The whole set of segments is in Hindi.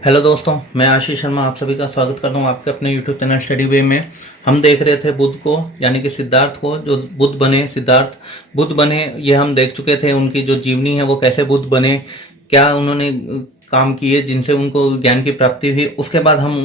हेलो दोस्तों, मैं आशीष शर्मा आप सभी का स्वागत करता हूँ आपके अपने यूट्यूब चैनल स्टडी वे में। हम देख रहे थे बुद्ध को, यानी कि सिद्धार्थ को, जो बुद्ध बने, सिद्धार्थ बुद्ध बने। ये हम देख चुके थे उनकी जो जीवनी है वो कैसे बुद्ध बने, क्या उन्होंने काम किए जिनसे उनको ज्ञान की प्राप्ति हुई। उसके बाद हम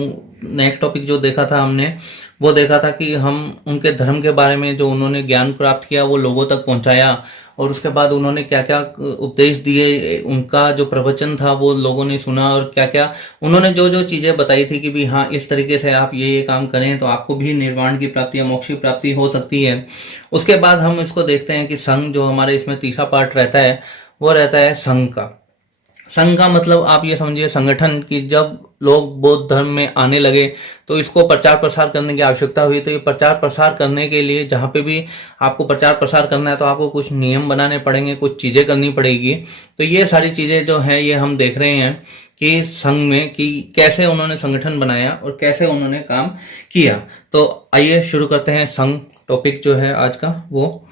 नेक्स्ट टॉपिक जो देखा था हमने, वो देखा था कि हम उनके धर्म के बारे में जो उन्होंने ज्ञान प्राप्त किया वो लोगों तक पहुंचाया, और उसके बाद उन्होंने क्या क्या उपदेश दिए, उनका जो प्रवचन था वो लोगों ने सुना, और क्या क्या उन्होंने जो जो चीज़ें बताई थी कि भी हाँ इस तरीके से आप ये काम करें तो आपको भी निर्वाण की प्राप्ति या मोक्ष की प्राप्ति हो सकती है। उसके बाद हम इसको देखते हैं कि संघ, जो हमारे इसमें तीसरा पार्ट रहता है, वो रहता है संघ का। संघ का मतलब आप ये समझिए संगठन की। जब लोग बौद्ध धर्म में आने लगे तो इसको प्रचार प्रसार करने की आवश्यकता हुई। तो ये प्रचार प्रसार करने के लिए जहाँ पे भी आपको प्रचार प्रसार करना है तो आपको कुछ नियम बनाने पड़ेंगे, कुछ चीज़ें करनी पड़ेगी। तो ये सारी चीज़ें जो हैं ये हम देख रहे हैं कि संघ में कि कैसे उन्होंने संगठन बनाया और कैसे उन्होंने काम किया। तो आइए शुरू करते हैं संघ टॉपिक जो है आज का वो।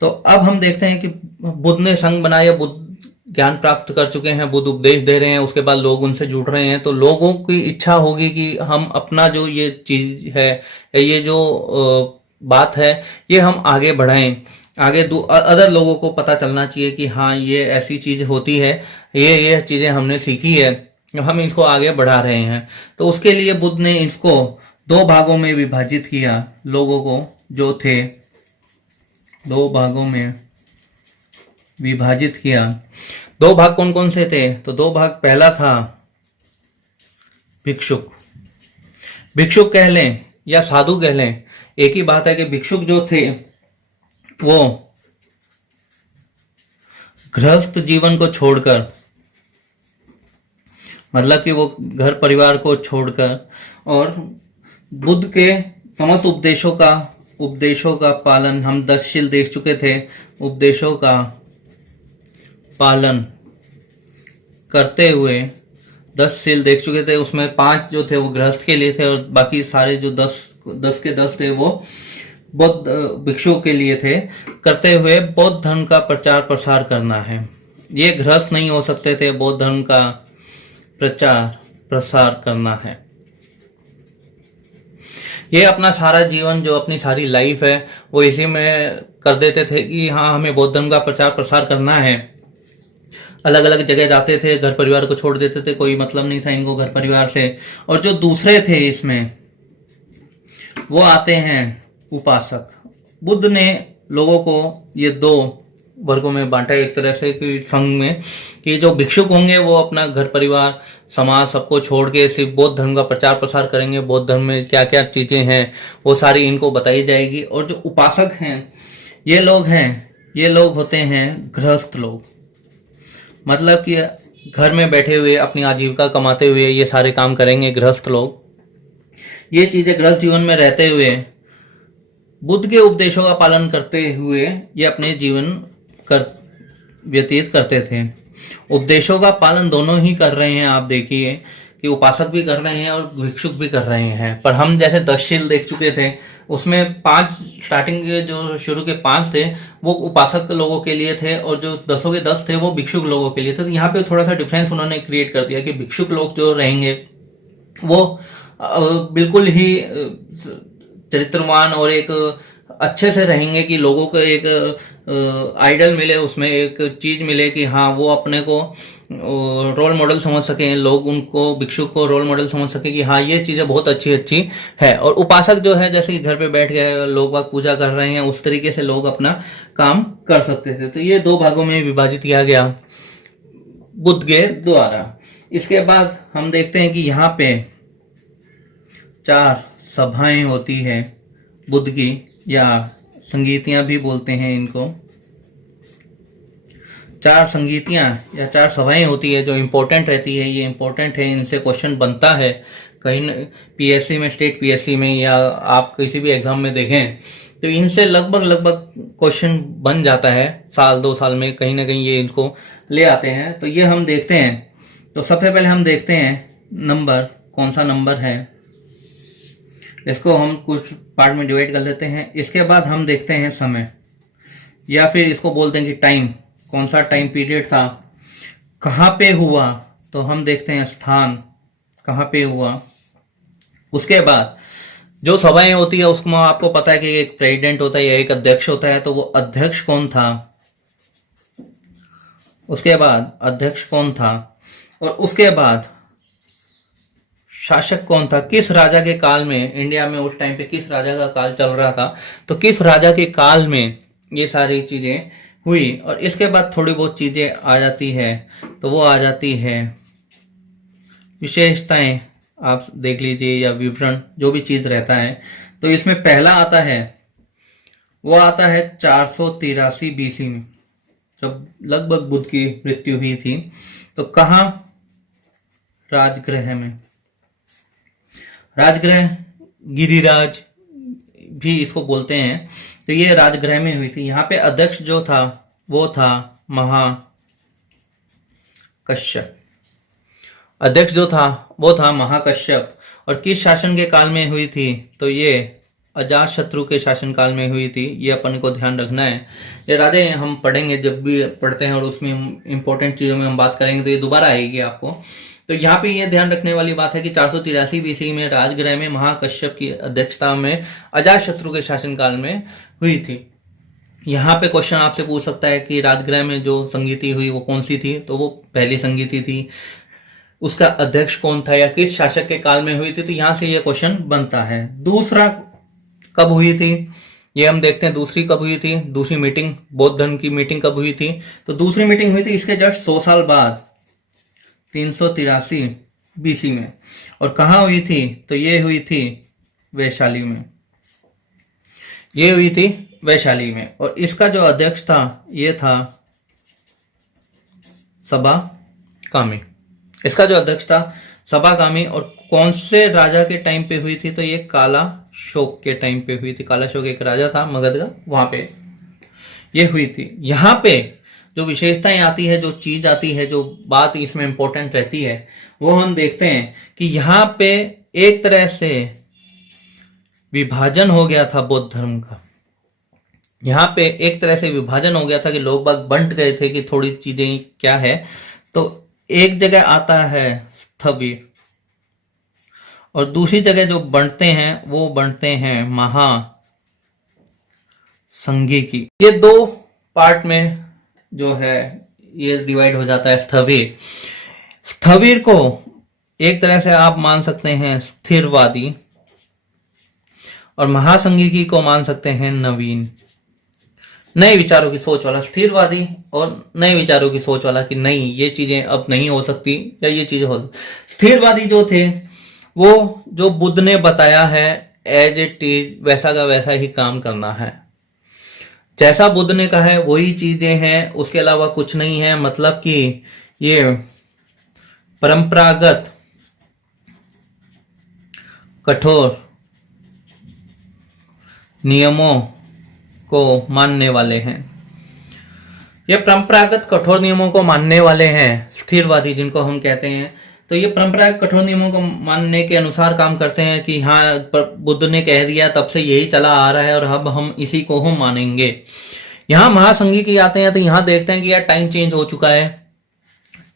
तो अब हम देखते हैं कि बुद्ध ने संघ बनाया, बुद्ध ज्ञान प्राप्त कर चुके हैं, बुद्ध उपदेश दे रहे हैं, उसके बाद लोग उनसे जुड़ रहे हैं। तो लोगों की इच्छा होगी कि हम अपना जो ये चीज है, ये जो बात है, ये हम आगे बढ़ाएं। आगे अदर लोगों को पता चलना चाहिए कि हाँ ये ऐसी चीज होती है, ये चीजें हमने सीखी है, हम इसको आगे बढ़ा रहे हैं। तो उसके लिए बुद्ध ने इसको दो भागों में विभाजित किया। लोगों को जो थे दो भागों में विभाजित किया। दो भाग कौन कौन से थे? तो दो भाग, पहला था भिक्षुक। भिक्षुक कह लें या साधु कह लें, एक ही बात है कि भिक्षुक जो थे वो गृहस्थ जीवन को छोड़कर, मतलब कि वो घर परिवार को छोड़कर और बुद्ध के समस्त उपदेशों का पालन, हम 10 शील देख चुके थे, उपदेशों का पालन करते हुए 10 शील देख चुके थे। उसमें 5 जो थे वो गृहस्थ के लिए थे और बाकी सारे जो 10 के 10 थे वो बौद्ध भिक्षुओं के लिए थे। करते हुए बौद्ध धर्म का प्रचार प्रसार करना है। ये गृहस्थ नहीं हो सकते थे, बौद्ध धर्म का प्रचार प्रसार करना है। ये अपना सारा जीवन, जो अपनी सारी लाइफ है, वो इसी में कर देते थे कि हाँ हमें बौद्ध धर्म का प्रचार प्रसार करना है। अलग अलग जगह जाते थे, घर परिवार को छोड़ देते थे, कोई मतलब नहीं था इनको घर परिवार से। और जो दूसरे थे इसमें, वो आते हैं उपासक। बुद्ध ने लोगों को ये दो वर्गों में बांटा एक तरह से कि संघ में, कि जो भिक्षुक होंगे वो अपना घर परिवार समाज सबको छोड़ के सिर्फ बौद्ध धर्म का प्रचार प्रसार करेंगे। बौद्ध धर्म में क्या क्या चीजें हैं वो सारी इनको बताई जाएगी। और जो उपासक हैं, ये लोग होते हैं गृहस्थ लोग, मतलब कि घर में बैठे हुए अपनी आजीविका कमाते हुए ये सारे काम करेंगे गृहस्थ लोग। ये चीजें गृहस्थ जीवन में रहते हुए बुद्ध के उपदेशों का पालन करते हुए ये अपने जीवन व्यतीत करते थे। उपदेशों का पालन दोनों ही कर रहे हैं। आप देखिए कि उपासक भी कर रहे हैं और भिक्षुक भी कर रहे हैं। पर हम जैसे 10 शील देख चुके थे, उसमें 5 स्टार्टिंग के जो शुरू के 5 थे वो उपासक लोगों के लिए थे और जो 10 के 10 थे वो भिक्षुक लोगों के लिए थे। तो यहाँ पे थोड़ा सा डिफरेंस उन्होंने क्रिएट कर दिया कि भिक्षुक लोग जो रहेंगे वो बिल्कुल ही चरित्रवान और एक अच्छे से रहेंगे, कि लोगों को एक आइडल मिले, उसमें एक चीज मिले कि हाँ वो अपने को रोल मॉडल समझ सकें, लोग उनको भिक्षुक को रोल मॉडल समझ सके कि हाँ ये चीजें बहुत अच्छी अच्छी है। और उपासक जो है, जैसे कि घर पे बैठ गए लोग बाग पूजा कर रहे हैं, उस तरीके से लोग अपना काम कर सकते थे। तो ये दो भागों में विभाजित किया गया बुद्ध के द्वारा। इसके बाद हम देखते हैं कि यहाँ पे 4 सभाएं होती है बुद्ध की, या संगीतियां भी बोलते हैं इनको। 4 संगीतियां या 4 सभाएं होती है जो इम्पोर्टेंट रहती है। ये इम्पोर्टेंट है, इनसे क्वेश्चन बनता है कहीं पीएससी में, स्टेट पीएससी में, या आप किसी भी एग्जाम में देखें तो इनसे लगभग क्वेश्चन बन जाता है। साल 2 साल में कहीं ना कहीं ये इनको ले आते हैं। तो ये हम देखते हैं। तो सबसे पहले हम देखते हैं नंबर, कौन सा नंबर है, इसको हम कुछ पार्ट में डिवाइड कर लेते हैं। इसके बाद हम देखते हैं समय, या फिर इसको बोलते हैं कि टाइम, कौन सा टाइम पीरियड था, कहाँ पे हुआ, तो हम देखते हैं स्थान, कहाँ पे हुआ। उसके बाद जो सभाएं होती है उसमें आपको पता है कि एक प्रेसिडेंट होता है या एक अध्यक्ष होता है, तो वो अध्यक्ष कौन था, उसके बाद अध्यक्ष कौन था, और उसके बाद शासक कौन था, किस राजा के काल में, इंडिया में उस टाइम पे किस राजा का काल चल रहा था, तो किस राजा के काल में ये सारी चीजें हुई। और इसके बाद थोड़ी बहुत चीजें आ जाती है, तो वो आ जाती है विशेषताएं, आप देख लीजिए, या विवरण, जो भी चीज रहता है। तो इसमें पहला आता है, वो आता है 483 बीसी में, जब लगभग बुद्ध की मृत्यु हुई थी। तो कहाँ, राजगृह में। राजगृह, गिरिराज भी इसको बोलते हैं। तो ये राजगृह में हुई थी। यहाँ पे अध्यक्ष जो था वो था महाकश्यप। अध्यक्ष जो था वो था महाकश्यप। और किस शासन के काल में हुई थी, तो ये अजात शत्रु के शासन काल में हुई थी। ये अपन को ध्यान रखना है। ये राजे हम पढ़ेंगे, जब भी पढ़ते हैं और उसमें इंपॉर्टेंट चीजों में हम बात करेंगे तो ये दोबारा आएगी आपको। तो यहाँ पे ये ध्यान रखने वाली बात है कि 483 बीसी में राजगृह में महाकश्यप की अध्यक्षता में अजात शत्रु के शासनकाल में हुई थी। यहाँ पे क्वेश्चन आपसे पूछ सकता है कि राजगृह में जो संगीति हुई वो कौन सी थी, तो वो पहली संगीति थी। उसका अध्यक्ष कौन था या किस शासक के काल में हुई थी, तो यहाँ से ये क्वेश्चन बनता है। दूसरा कब हुई थी, ये हम देखते हैं। दूसरी कब हुई थी, दूसरी मीटिंग, बौद्ध धर्म की मीटिंग कब हुई थी, तो दूसरी मीटिंग हुई थी इसके जस्ट 100 साल बाद, 383 बीसी में। और कहाँ हुई थी, तो ये हुई थी वैशाली में। ये हुई थी वैशाली में। और इसका जो अध्यक्ष था ये था सभागामी। इसका जो अध्यक्ष था सभागामी। और कौन से राजा के टाइम पे हुई थी, तो ये काला शोक के टाइम पे हुई थी। काला शोक एक राजा था मगध का, वहां पे ये हुई थी। यहाँ पे जो विशेषताएं आती है, जो चीज आती है, जो बात इसमें इंपॉर्टेंट रहती है, वो हम देखते हैं कि यहाँ पे एक तरह से विभाजन हो गया था बौद्ध धर्म का। यहाँ पे एक तरह से विभाजन हो गया था कि लोग बाग बंट गए थे कि थोड़ी चीजें क्या है। तो एक जगह आता है स्थविर, और दूसरी जगह जो बंटते हैं वो बंटते हैं महासंघिकी। ये दो पार्ट में जो है ये डिवाइड हो जाता है स्थविर। स्थविर को एक तरह से आप मान सकते हैं स्थिरवादी, और महासंघिकी को मान सकते हैं नवीन, नए विचारों की सोच वाला। स्थिरवादी और नए विचारों की सोच वाला कि नहीं, ये चीजें अब नहीं हो सकती या ये चीजें हो सकती। स्थिरवादी जो थे वो जो बुद्ध ने बताया है एज इट इज वैसा का वैसा ही काम करना है। जैसा बुद्ध ने कहा है वही चीजें हैं, उसके अलावा कुछ नहीं है। मतलब कि ये परंपरागत कठोर नियमों को मानने वाले हैं। ये परंपरागत कठोर नियमों को मानने वाले हैं स्थिरवादी, जिनको हम कहते हैं। तो ये परंपरागत कठोर नियमों को मानने के अनुसार काम करते हैं कि हाँ, बुद्ध ने कह दिया तब से यही चला आ रहा है और अब हम इसी को हम मानेंगे। यहाँ महासंघिकी आते हैं तो यहाँ देखते हैं कि यार टाइम चेंज हो चुका है।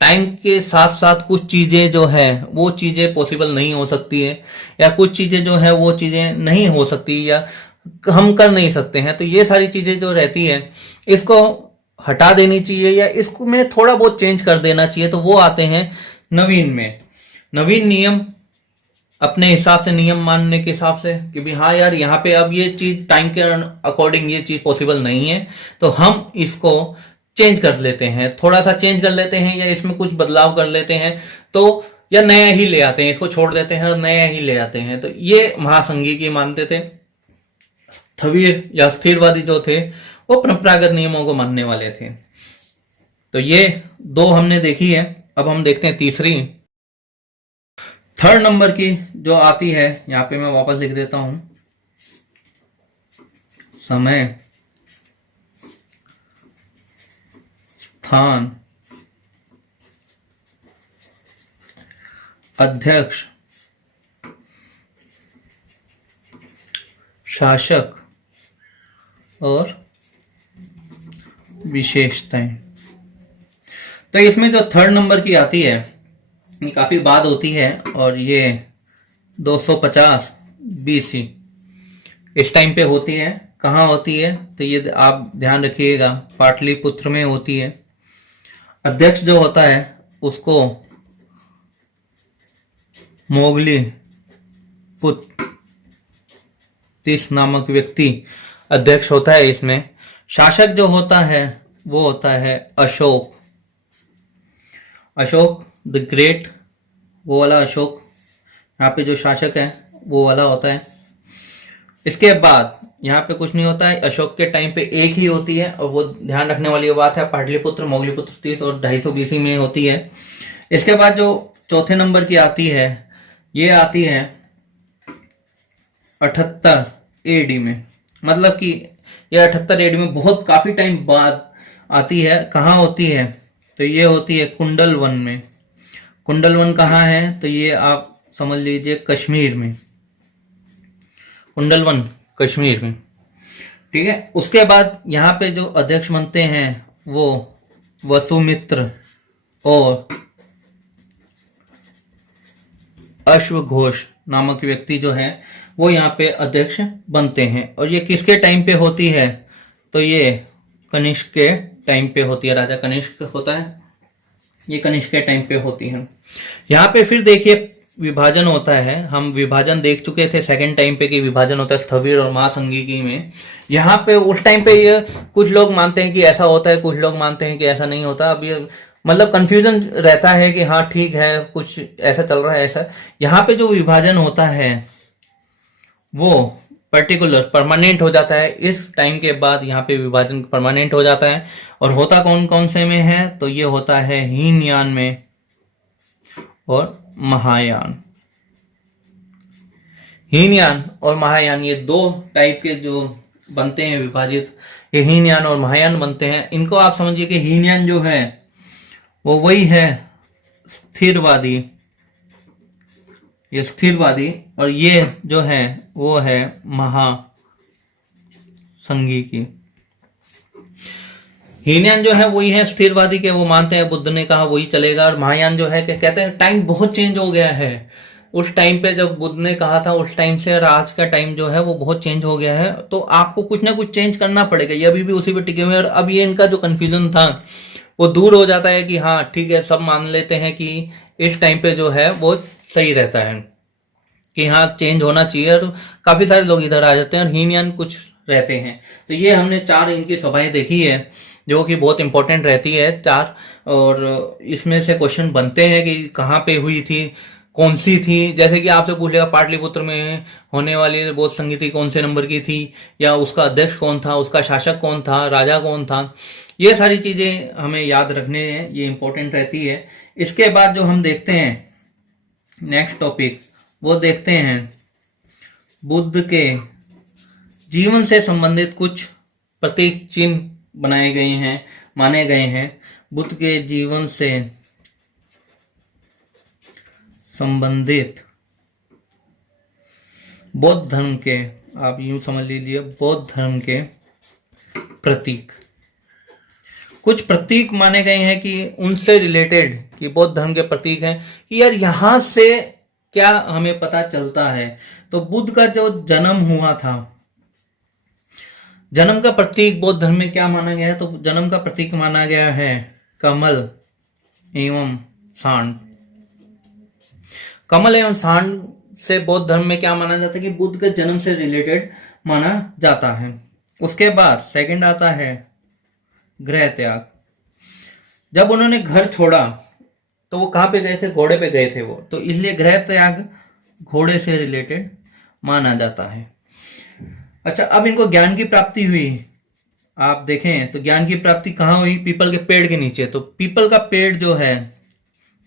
टाइम के साथ साथ कुछ चीजें जो है वो चीजें पॉसिबल नहीं हो सकती है, या कुछ चीजें जो है वो चीजें नहीं हो सकती या हम कर नहीं सकते हैं। तो ये सारी चीजें जो रहती है इसको हटा देनी चाहिए या इसको में थोड़ा बहुत चेंज कर देना चाहिए। तो वो आते हैं नवीन में। नवीन नियम, अपने हिसाब से नियम मानने के हिसाब से कि भी हाँ यार, यहाँ पे अब ये चीज टाइम के अकॉर्डिंग ये चीज पॉसिबल नहीं है, तो हम इसको चेंज कर लेते हैं, थोड़ा सा चेंज कर लेते हैं या इसमें कुछ बदलाव कर लेते हैं, तो या नया ही ले आते हैं, इसको छोड़ देते हैं और नया ही ले आते हैं। तो ये महासंघिकी मानते थे। स्थविर या स्थिरवादी जो थे वो परंपरागत नियमों को मानने वाले थे। तो ये दो हमने देखी है। अब हम देखते हैं तीसरी, थर्ड नंबर की जो आती है। यहां पे मैं वापस लिख देता हूं, समय, स्थान, अध्यक्ष, शासक और विशेषताएं। तो इसमें जो थर्ड नंबर की आती है ये काफी बाद होती है और ये 250 BC इस टाइम पे होती है। कहाँ होती है तो ये आप ध्यान रखिएगा, पाटलिपुत्र में होती है। अध्यक्ष जो होता है उसको मोगली पुत्तिस नामक व्यक्ति अध्यक्ष होता है इसमें। शासक जो होता है वो होता है अशोक, अशोक द ग्रेट, वो वाला अशोक यहाँ पे जो शासक है वो वाला होता है। इसके बाद यहाँ पे कुछ नहीं होता है, अशोक के टाइम पे एक ही होती है और वो ध्यान रखने वाली बात है, पाटलिपुत्र मोगलीपुत्र 30 और 250 BC में होती है। इसके बाद जो चौथे नंबर की आती है ये आती है 78 AD में, मतलब कि ये 78 AD में बहुत काफी टाइम बाद आती है। कहाँ होती है तो ये होती है कुंडलवन में। कुंडलवन कहाँ है तो ये आप समझ लीजिए कश्मीर में, कुंडलवन कश्मीर में, ठीक है। उसके बाद यहाँ पे जो अध्यक्ष बनते हैं वो वसुमित्र और अश्वघोष नामक व्यक्ति जो है वो यहाँ पे अध्यक्ष बनते हैं। और ये किसके टाइम पे होती है तो ये कनिष्क के टाइम पे होती है, राजा कनिष्क होता है, ये कनिष्क के टाइम पे होती है। यहाँ पे फिर देखिए विभाजन होता है, हम विभाजन देख चुके थे सेकंड टाइम पे कि विभाजन होता है स्थविर और महासंघिकी में। यहाँ पे उस टाइम पे ये कुछ लोग मानते हैं कि ऐसा होता है, कुछ लोग मानते हैं कि ऐसा नहीं होता। अब ये मतलब कंफ्यूजन रहता है कि हाँ ठीक है कुछ ऐसा चल रहा है ऐसा। यहाँ पे जो विभाजन होता है वो पर्टिकुलर परमानेंट हो जाता है इस टाइम के बाद, यहाँ पे विभाजन परमानेंट हो जाता है। और होता कौन कौन से में है तो ये होता है हीनयान में और महायान। हीनयान और महायान ये दो टाइप के जो बनते हैं विभाजित, ये हीनयान और महायान बनते हैं। इनको आप समझिए कि हीनयान जो है वो वही है स्थिरवादी, ये स्थिरवादी, और ये जो है वो है महासंघिकी। हीनयान जो है वही है स्थिरवादी के, वो मानते हैं बुद्ध ने कहा वही चलेगा। और महायान जो है कि कहते हैं टाइम बहुत चेंज हो गया है, उस टाइम पे जब बुद्ध ने कहा था उस टाइम से और आज का टाइम जो है वो बहुत चेंज हो गया है, तो आपको कुछ ना कुछ चेंज करना पड़ेगा। ये अभी भी उसी पे टिके हुए हैं। और अब ये इनका जो कंफ्यूजन था वो दूर हो जाता है कि हाँ ठीक है सब मान लेते हैं कि इस टाइम पे जो है वो सही रहता है कि हाँ चेंज होना चाहिए, और काफी सारे लोग इधर आ जाते हैं और हीनयान कुछ रहते हैं। तो ये हमने 4 इनकी सभाएं देखी है जो कि बहुत इंपॉर्टेंट रहती है 4, और इसमें से क्वेश्चन बनते हैं कि कहाँ पे हुई थी, कौन सी थी। जैसे कि आपसे पूछेगा पाटलिपुत्र में होने वाली बौद्ध संगीति कौन से नंबर की थी, या उसका अध्यक्ष कौन था, उसका शासक कौन था, राजा कौन था, ये सारी चीजें हमें याद रखने हैं, ये इंपॉर्टेंट रहती है। इसके बाद जो हम देखते हैं नेक्स्ट टॉपिक वो देखते हैं बुद्ध के जीवन से संबंधित कुछ प्रतीक चिन्ह बनाए गए हैं, माने गए हैं। बुद्ध के जीवन से संबंधित बौद्ध धर्म के, आप यूं समझ लीजिए बौद्ध धर्म के प्रतीक, कुछ प्रतीक माने गए हैं कि उनसे रिलेटेड, कि बौद्ध धर्म के प्रतीक हैं कि यार यहां से क्या हमें पता चलता है। तो बुद्ध का जो जन्म हुआ था, जन्म का प्रतीक बौद्ध धर्म में क्या माना गया है तो जन्म का प्रतीक माना गया है कमल एवं सांड। कमल एवं सांड से बौद्ध धर्म में क्या माना जाता है कि बुद्ध के जन्म से रिलेटेड माना जाता है। उसके बाद सेकंड आता है गृह त्याग। जब उन्होंने घर छोड़ा तो वो कहाँ पे गए थे, घोड़े पे गए थे वो, तो इसलिए गृह त्याग घोड़े से रिलेटेड माना जाता है। अच्छा, अब इनको ज्ञान की प्राप्ति हुई, आप देखें तो ज्ञान की प्राप्ति कहाँ हुई, पीपल के पेड़ के नीचे। तो पीपल का पेड़ जो है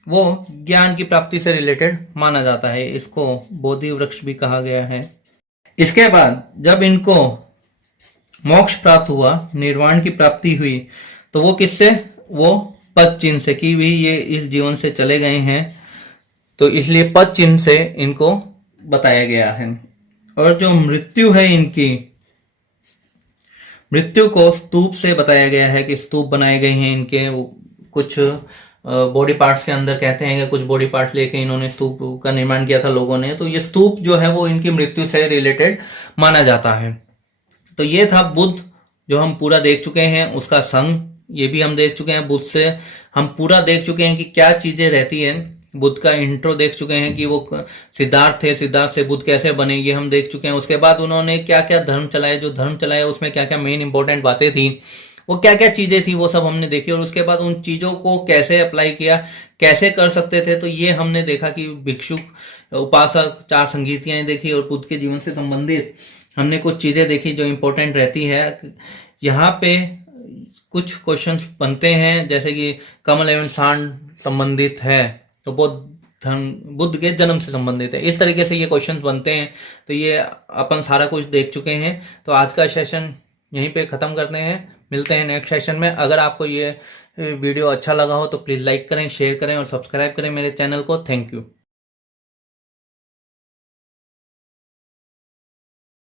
वो ज्ञान की प्राप्ति से रिलेटेड माना जाता है, इसको बोधि वृक्ष भी कहा गया है। इसके बाद जब इनको मोक्ष प्राप्त हुआ, निर्वाण की प्राप्ति हुई, तो वो किससे, वो पद चिन्ह से, कि भी ये इस जीवन से चले गए हैं, तो इसलिए पद चिन्ह से इनको बताया गया है। और जो मृत्यु है इनकी, मृत्यु को स्तूप से बताया गया है कि स्तूप बनाए गए हैं इनके, कुछ बॉडी पार्ट्स के अंदर कहते हैं कि कुछ बॉडी पार्ट्स लेके इन्होंने स्तूप का निर्माण किया था लोगों ने, तो ये स्तूप जो है वो इनकी मृत्यु से रिलेटेड माना जाता है। तो ये था बुद्ध जो हम पूरा देख चुके हैं, उसका संघ ये भी हम देख चुके हैं। बुद्ध से हम पूरा देख चुके हैं कि क्या चीजें रहती हैं। बुद्ध का इंट्रो देख चुके हैं कि वो सिद्धार्थ थे, सिद्धार्थ से बुद्ध कैसे बने ये हम देख चुके हैं। उसके बाद उन्होंने क्या क्या धर्म चलाए, जो धर्म चलाए उसमें क्या क्या मेन इंपॉर्टेंट बातें थी, वो क्या क्या चीजें थी, वो सब हमने देखी। और उसके बाद उन चीजों को कैसे अप्लाई किया, कैसे कर सकते थे, तो ये हमने देखा कि भिक्षुक, उपासक, चार संगीतियां देखी और बुद्ध के जीवन से संबंधित हमने कुछ चीजें देखी जो इंपॉर्टेंट रहती है। यहाँ पे कुछ क्वेश्चंस बनते हैं जैसे कि कमल एवं सांड संबंधित है तो बुद्ध के जन्म से संबंधित है, इस तरीके से ये क्वेश्चंस बनते हैं। तो ये अपन सारा कुछ देख चुके हैं। तो आज का सेशन यहीं पे ख़त्म करते हैं, मिलते हैं नेक्स्ट सेशन में। अगर आपको ये वीडियो अच्छा लगा हो तो प्लीज़ लाइक करें, शेयर करें और सब्सक्राइब करें मेरे चैनल को। Thank you.